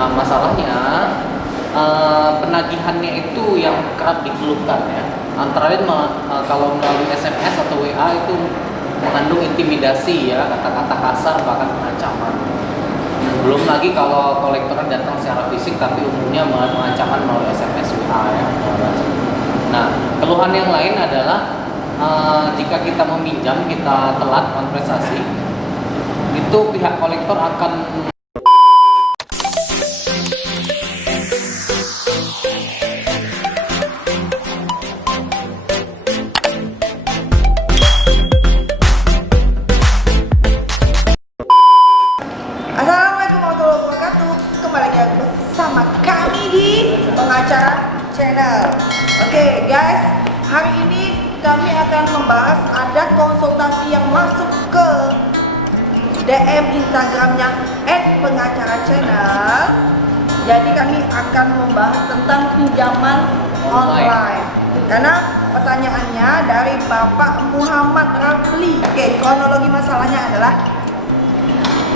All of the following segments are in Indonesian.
Nah, masalahnya penagihannya itu yang kerap dikeluhkan ya. Antara lain kalau melalui SMS atau WA itu mengandung intimidasi ya, kata-kata kasar bahkan pengancaman. Belum lagi kalau kolektor datang secara fisik tapi umumnya mengancaman melalui SMS WA ya. Nah, keluhan yang lain adalah jika kita meminjam, kita telat konversasi, itu pihak kolektor akan Assalamualaikum warahmatullahi wabarakatuh. Kembali lagi bersama kami di Pengacara Channel. Oke guys, hari ini kami akan membahas ada konsultasi yang masuk ke DM Instagramnya @pengacara_channel. Jadi kami akan membahas tentang pinjaman online. Karena pertanyaannya dari Bapak Muhammad Rafli. Oke, kronologi masalahnya adalah,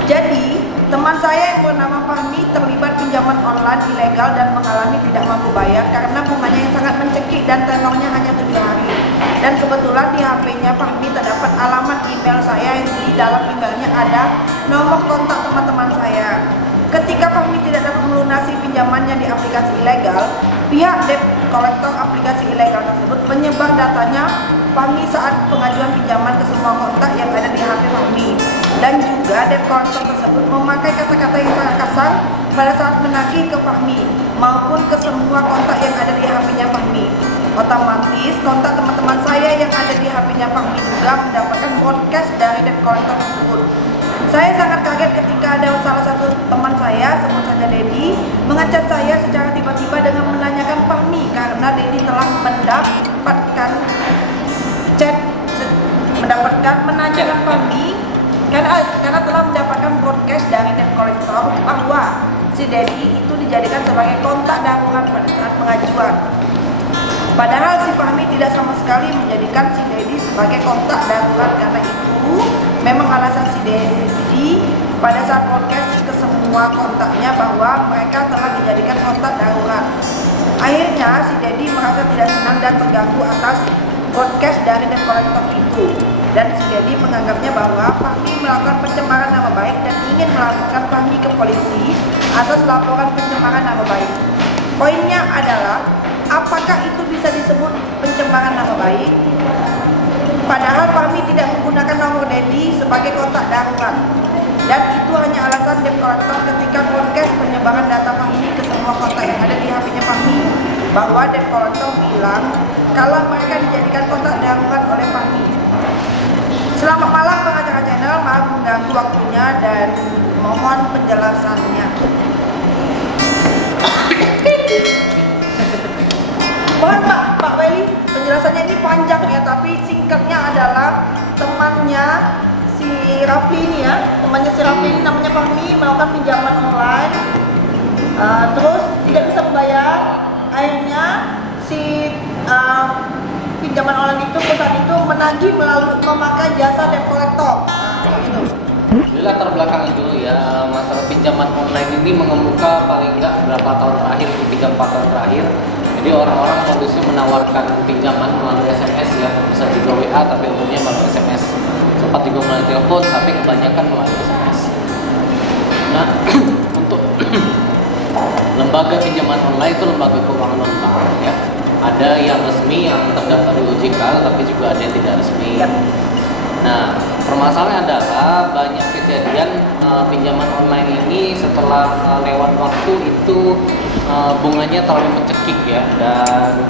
jadi teman saya yang bernama Fahmi terlibat pinjaman online ilegal dan mengalami tidak mampu bayar karena bunganya yang sangat mencekik dan tenornya hanya 7 hari. Dan kebetulan di HP-nya Fahmi terdapat alamat email saya yang di dalam emailnya ada nomor kontak teman-teman saya. Ketika Fahmi tidak dapat melunasi pinjamannya di aplikasi ilegal, pihak debt collector aplikasi ilegal tersebut menyebar datanya Fahmi saat pengajuan pinjaman ke semua kontak yang ada di HP Fahmi. Dan juga debt collector tersebut memakai kata-kata yang sangat kasar pada saat menagih ke Fahmi maupun ke semua kontak yang ada di HP-nya Fahmi. Otomatis kontak teman-teman saya yang ada di HP-nya Fahmi juga mendapatkan broadcast dari debt collector tersebut. Saya sangat kaget ketika ada salah satu teman saya, sebut saja Dedi, mengecat saya secara tiba-tiba dengan menanyakan Fahmi karena Dedi telah mendapatkan menanyakan Fahmi karena telah mendapatkan broadcast dari debt collector bahwa si Dedi itu dijadikan sebagai kontak darurat pada saat pengajuan. Padahal si Fahmi tidak sama sekali menjadikan si Dedi sebagai kontak darurat, karena itu memang alasan si Dedi pada saat broadcast ke semua kontaknya bahwa mereka telah dijadikan kontak darurat. Akhirnya si Dedi merasa tidak senang dan terganggu atas broadcast dari debt collector itu. Dan si Dedi menganggapnya bahwa Fahmi melakukan pencemaran nama baik dan ingin melaporkan Fahmi ke polisi atas laporan pencemaran nama baik. Poinnya adalah, apakah itu bisa disebut pencemaran nama baik? Padahal Fahmi tidak menggunakan nomor Dedi sebagai kontak darurat. Dan itu hanya alasan debt collector ketika broadcast penyebaran data Fahmi ke semua kontak yang ada di HP-nya Fahmi, bahwa debt collector bilang kalau mereka dijadikan kontak darurat oleh Fahmi. Selamat malam Pengacara Channel, maaf mengganggu waktunya dan mohon penjelasannya. Mohon Pak Weli, penjelasannya ini panjang ya, tapi singkatnya adalah temannya si Rafli ini ya, temannya si Rafli ini namanya Fahmi, melakukan pinjaman online, terus tidak bisa membayar. Akhirnya si pinjaman online itu, perusahaan itu menagih melalui memakai jasa debt collector. Gitu. Jadi latar belakang dulu ya, masalah pinjaman online ini mengemuka paling enggak berapa tahun terakhir, 3-4 tahun terakhir. Jadi orang-orang modusnya menawarkan pinjaman melalui SMS ya, bisa juga WA tapi umumnya melalui SMS. Sempat juga melalui telepon tapi kebanyakan melalui SMS. Nah, untuk lembaga pinjaman online itu lembaga keuangan non-bank ya. Ada yang resmi yang terdaftar di OJK, tapi juga ada yang tidak resmi. Nah, permasalahan adalah banyak kejadian pinjaman online ini setelah lewat waktu itu bunganya terlalu mencekik ya, dan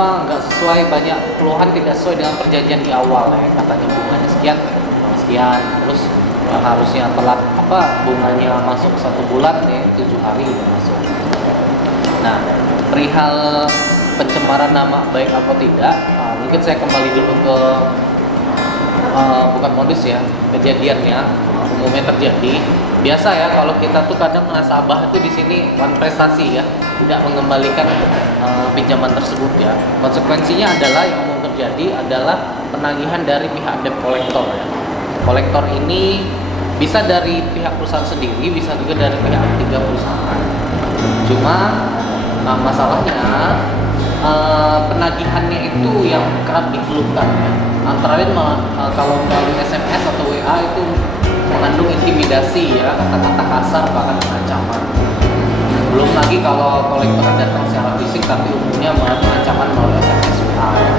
nggak sesuai, banyak keluhan tidak sesuai dengan perjanjian di awal ya, katanya bunganya sekian, terus harusnya telat bunganya masuk 1 bulan ya, 7 hari masuk. Nah, perihal pencemaran nama baik atau tidak, mungkin saya kembali dulu ke bukan modus ya, kejadiannya umumnya terjadi. Biasa ya kalau kita tuh kadang nasabah itu di sini prestasi ya, tidak mengembalikan pinjaman tersebut ya. Konsekuensinya adalah yang umum terjadi adalah penagihan dari pihak debt collector ya. Kolektor ini Bisa dari pihak perusahaan sendiri, bisa juga dari pihak ketiga perusahaan. Cuma masalahnya penagihannya itu yang kerap dikeluhkan ya. Antara lain kalau melalui SMS atau WA itu mengandung intimidasi ya, kata-kata kasar bahkan ancaman. Belum lagi kalau kolektor datang secara fisik, tapi umumnya ancaman melalui SMS WA ya.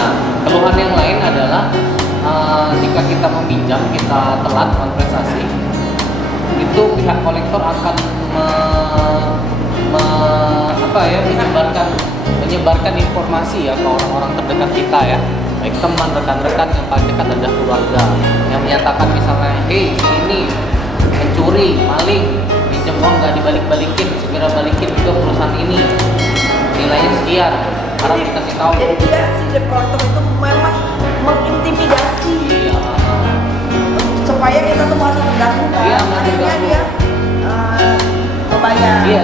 Nah, keluhan yang lain adalah jika kita meminjam, kita telat konversasi, itu pihak kolektor akan menyebarkan informasi ya ke orang-orang terdekat kita ya, baik teman, rekan-rekan, yang paling dekat adalah keluarga, yang menyatakan misalnya, hey ini mencuri, maling, pinjam uang nggak dibalik-balikin, segera balikin ke perusahaan ini, nilainya sekian, harap dikasih tahu. Jadi dia si debt collector itu memang mengintimidasi. Iya. Supaya kita tuh merasa terganggu kan. Iya, akhirnya dia membayar. Iya,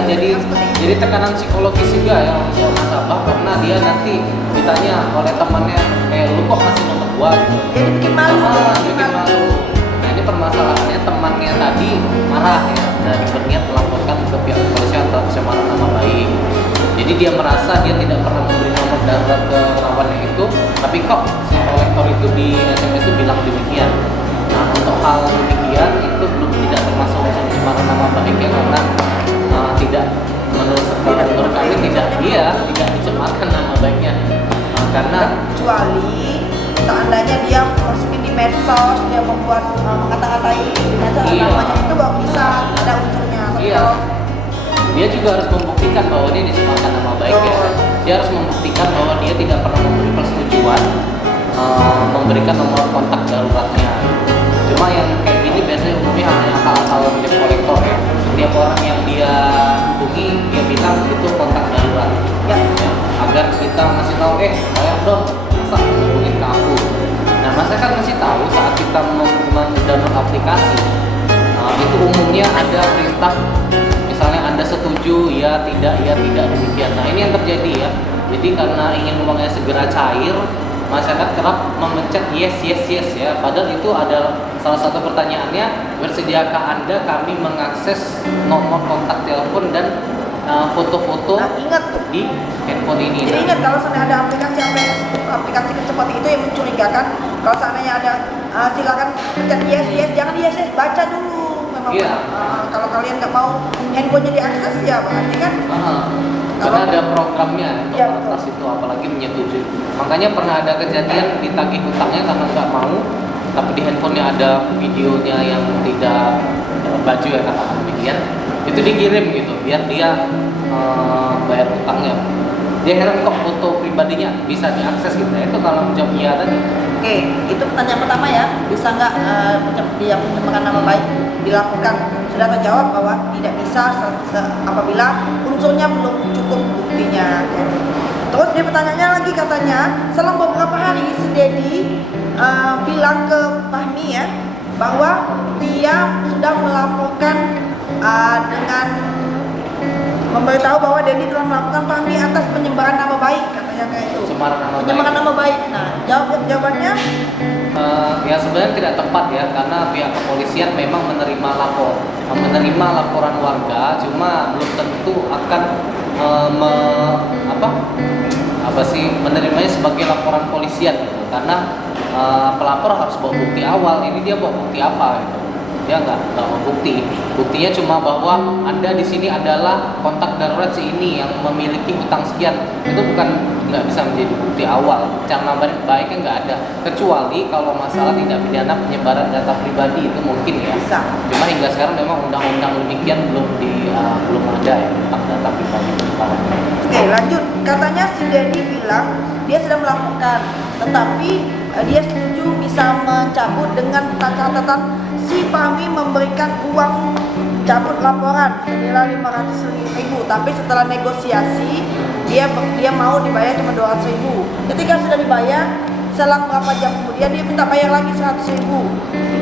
jadi tekanan psikologis juga ya untuk nasabah, karena dia nanti ditanya oleh temannya, kayak lu kok masih nomor gua gitu. Jadi bikin malu. Bikin malu. Nah ini permasalahannya, temannya tadi marah ya, dan berniat melaporkan ke pihak kepolisian atau pencemaran nama baik. Jadi dia merasa dia tidak pernah memberi nomor darurat ke lawannya itu, tapi kok si kolektor itu di SMS itu bilang demikian. Nah untuk hal demikian itu belum tidak termasuk unsur pencemaran nama baiknya, karena tidak menurut kami tidak dicemarkan nama baiknya, karena kecuali seandainya dia masukin di medsos, dia membuat kata-katai di medsos, Iya. namanya itu baru bisa ada unsurnya. Tapi Iya. kalau dia juga harus membuktikan bahwa dia dicemarkan nama baiknya. Dia harus membuktikan bahwa dia tidak pernah memberi persetujuan memberikan nomor kontak daruratnya. Cuma yang kayak gini biasanya umumnya hanya akal-akalan debt kolektor ya. Setiap orang yang dia hubungi, dia bilang itu kontak darurat ya, agar kita ngasih tahu, bayar dong, masa hubungin ke aku. Nah masyarakat masih tahu saat kita mendownload aplikasi, itu umumnya ada perintah, misalnya Anda setuju, ya tidak demikian. Nah ini yang terjadi ya. Jadi karena ingin uangnya segera cair, masyarakat kerap memencet yes ya. Padahal itu adalah salah satu pertanyaannya, bersediakah Anda kami mengakses nomor kontak telepon dan foto-foto ingat di handphone ini. Jadi ingat, kalau seandainya ada aplikasi seperti itu yang mencurigakan, kalau seandainya ada silakan pencet yes, jangan yes, baca dulu. Memang kalau kalian nggak mau handphonenya diakses ya berarti kan. Karena ada programnya untuk Ya, atas itu, apalagi menyetujui. Makanya pernah ada kejadian ditagih hutangnya karena nggak mau, tapi di handphonenya ada videonya yang tidak baju ya, katakan demikian. Itu dikirim gitu biar dia bayar hutangnya. Dia heran kok foto pribadinya bisa diakses gitu. Itu kalau menjawab iya tadi. Oke, itu pertanyaan pertama ya. Bisa nggak dia pencemaran nama baik dilakukan? Sudah terjawab bahwa tidak bisa apabila unsurnya belum cukup buktinya. Terus dia pertanyaannya lagi, katanya selang beberapa hari si Dedi bilang ke Fahmi ya bahwa dia sudah melaporkan dengan memberitahu bahwa Dedi telah melakukan Fahmi atas penyebaran nama baik, katanya kayak itu. Penyemaran nama baik. Nah, jawabannya ya sebenarnya tidak tepat ya, karena pihak kepolisian memang menerima laporan warga, cuma belum tentu akan menerimanya sebagai laporan polisian gitu. Karena pelapor harus bawa bukti awal, ini dia bawa bukti apa gitu. Dia nggak bawa bukti. Buktinya cuma bahwa Anda di sini adalah kontak darurat si ini yang memiliki utang sekian. Itu nggak bisa menjadi bukti awal. Cara baiknya nggak ada. Kecuali kalau masalah tindak pidana penyebaran data pribadi, itu mungkin ya. bisa. Cuma hingga sekarang memang undang-undang demikian belum ada ya tentang data pribadi penyebaran. Oke, lanjut. Katanya si Dedi bilang dia sudah melakukan, tetapi dia setuju bisa mencabut dengan catatan si Fahmi memberikan uang cabut laporan senilai 500.000, tapi setelah negosiasi dia mau dibayar cuma 200.000. Ketika sudah dibayar, selang berapa jam kemudian dia minta bayar lagi 100.000.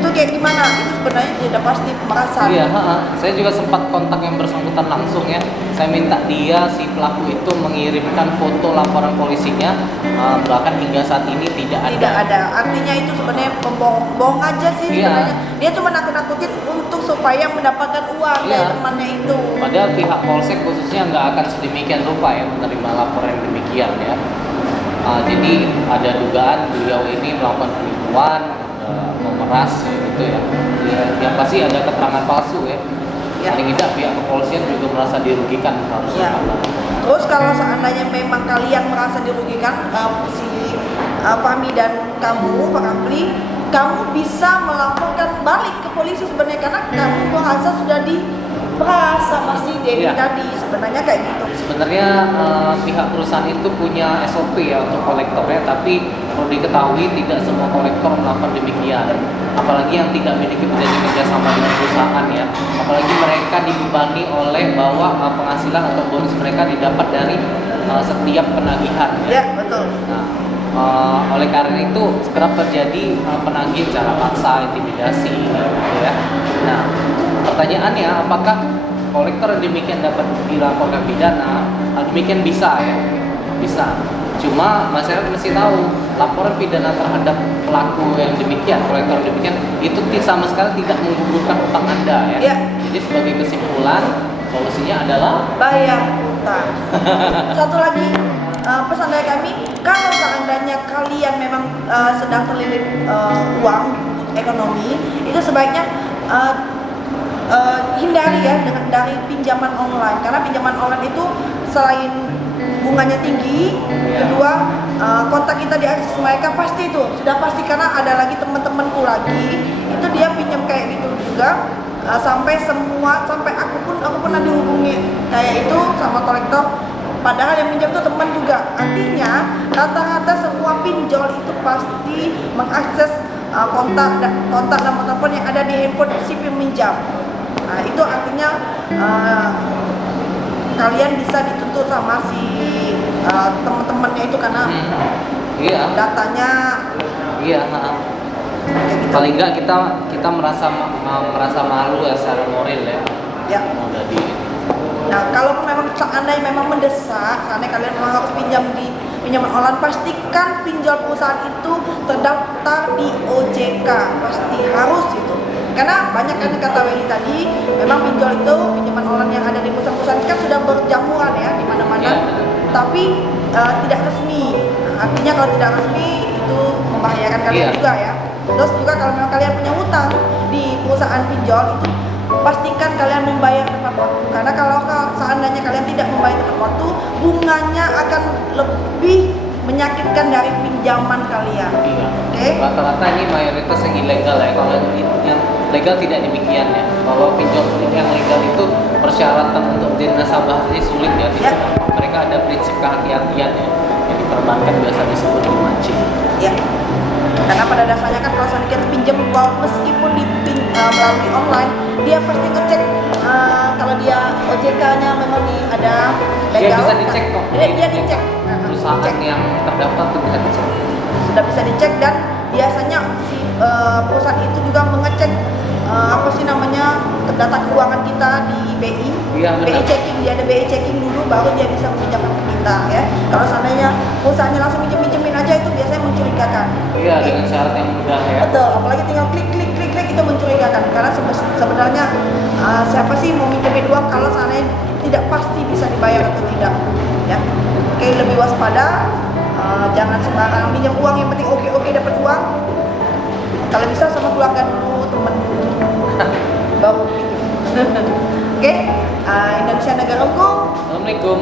itu kayak gimana? Itu sebenarnya tidak pasti pemerasan. Iya, saya juga sempat kontak yang bersangkutan langsung ya. Saya minta dia si pelaku itu mengirimkan foto laporan polisinya, bahkan hingga saat ini tidak ada. Tidak ada. Artinya itu sebenarnya bohong aja sih sebenarnya. Dia cuma nakut-nakutin untuk supaya mendapatkan uang dari temannya itu. Padahal pihak polsek khususnya nggak akan sedemikian rupa ya menerima laporan yang demikian ya. Jadi ada dugaan beliau ini melakukan penipuan, memeras gitu ya. Yang pasti ada keterangan palsu ya. Paling tidak pihak kepolisian juga merasa dirugikan harusnya. Terus kalau seandainya memang kalian merasa dirugikan, si Fahmi dan kamu, Pak Rafli, kamu bisa melaporkan balik ke polisi sebenarnya karena kamu merasa sudah diperas sama si Denny tadi, sebenarnya kayak gitu. Sebenarnya pihak perusahaan itu punya SOP ya untuk kolektornya, tapi perlu diketahui tidak semua kolektor melakukan demikian. Apalagi yang tidak memiliki perjanjian kerjasama dengan perusahaan ya. Apalagi mereka dibebani oleh bahwa penghasilan atau bonus mereka didapat dari setiap penagihan. Ya, betul. Nah, oleh karena itu kerap terjadi penagih secara paksa, intimidasi, gitu ya. Nah, pertanyaannya apakah kolektor yang demikian dapat dilaporkan pidana? Demikian bisa ya, bisa. Cuma masyarakat mesti tahu laporan pidana terhadap pelaku yang demikian, kolektor yang demikian itu sama sekali tidak menggugurkan utang Anda ya. Jadi sebagai kesimpulan, solusinya adalah bayar utang. Satu lagi pesan dari kami, kalau seandainya kalian memang sedang terlilit uang ekonomi, itu sebaiknya hindari ya dari pinjaman online, karena pinjaman online itu selain bunganya tinggi, kedua kontak kita diakses mereka pasti itu sudah pasti, karena ada lagi teman-temanku lagi itu dia pinjam kayak gitu juga, sampai aku pernah dihubungi kayak itu sama kolektor, padahal yang pinjam itu teman juga. Artinya rata-rata semua pinjol itu pasti mengakses kontak nomor telepon yang ada di handphone si peminjam. Nah, itu artinya kalian bisa dituntut sama si teman-temannya itu karena datanya kayak gitu. Paling enggak kita merasa malu ya secara moral ya. Udah Nah, kalau memang seandainya memang mendesak, seandainya kalian memang harus pinjam di pinjaman online, pastikan pinjol perusahaan itu terdaftar di OJK, pasti harus itu. Karena banyak kan kata Welly tadi, memang pinjol itu pinjaman online yang ada di perusahaan-perusahaan kan sudah berjamuran ya di mana-mana, tapi tidak resmi. Nah, artinya kalau tidak resmi itu membahayakan kalian juga ya. Terus juga kalau memang kalian punya hutang di perusahaan pinjol itu pastikan kalian membayar tepat waktu, karena kalau seandainya kalian tidak membayar tepat waktu, bunganya akan lebih menyakitkan dari pinjaman kalian. Rata-rata ini mayoritas yang ilegal ya. Kalau yang legal tidak demikian ya. Kalau pinjol yang legal itu persyaratan untuk jadi nasabah ini sulit ya. Mereka ada prinsip kehati-hatian ya. Yang di perbankan biasa disebut mancing. Karena pada dasarnya kan kalau seandainya kita pinjam meskipun melalui online, dia pasti ngecek kalau dia OJK-nya memang ada legal. Dia bisa dicek kok. Dia dicek. Perusahaan yang terdaftar itu bisa dicek. Sudah bisa dicek, dan biasanya si perusahaan itu juga mengecek data keuangan kita di BI. BI checking, dia ada BI checking dulu baru dia bisa meminjamkan ke kita ya. Kalau seandainya perusahaannya langsung minjemin aja itu biasanya mencurigakan. Dengan syarat yang mudah ya. Betul, apalagi tinggal klik itu mencurigakan, karena sebenarnya siapa sih mau minjemin uang kalau seandainya tidak pasti bisa dibayar atau tidak ya. Lebih waspada, jangan sembarangan minjem uang, yang penting oke dapat uang. Kalau bisa sama keluarga dulu, teman baru gitu. Indonesia negara hukum. Assalamualaikum.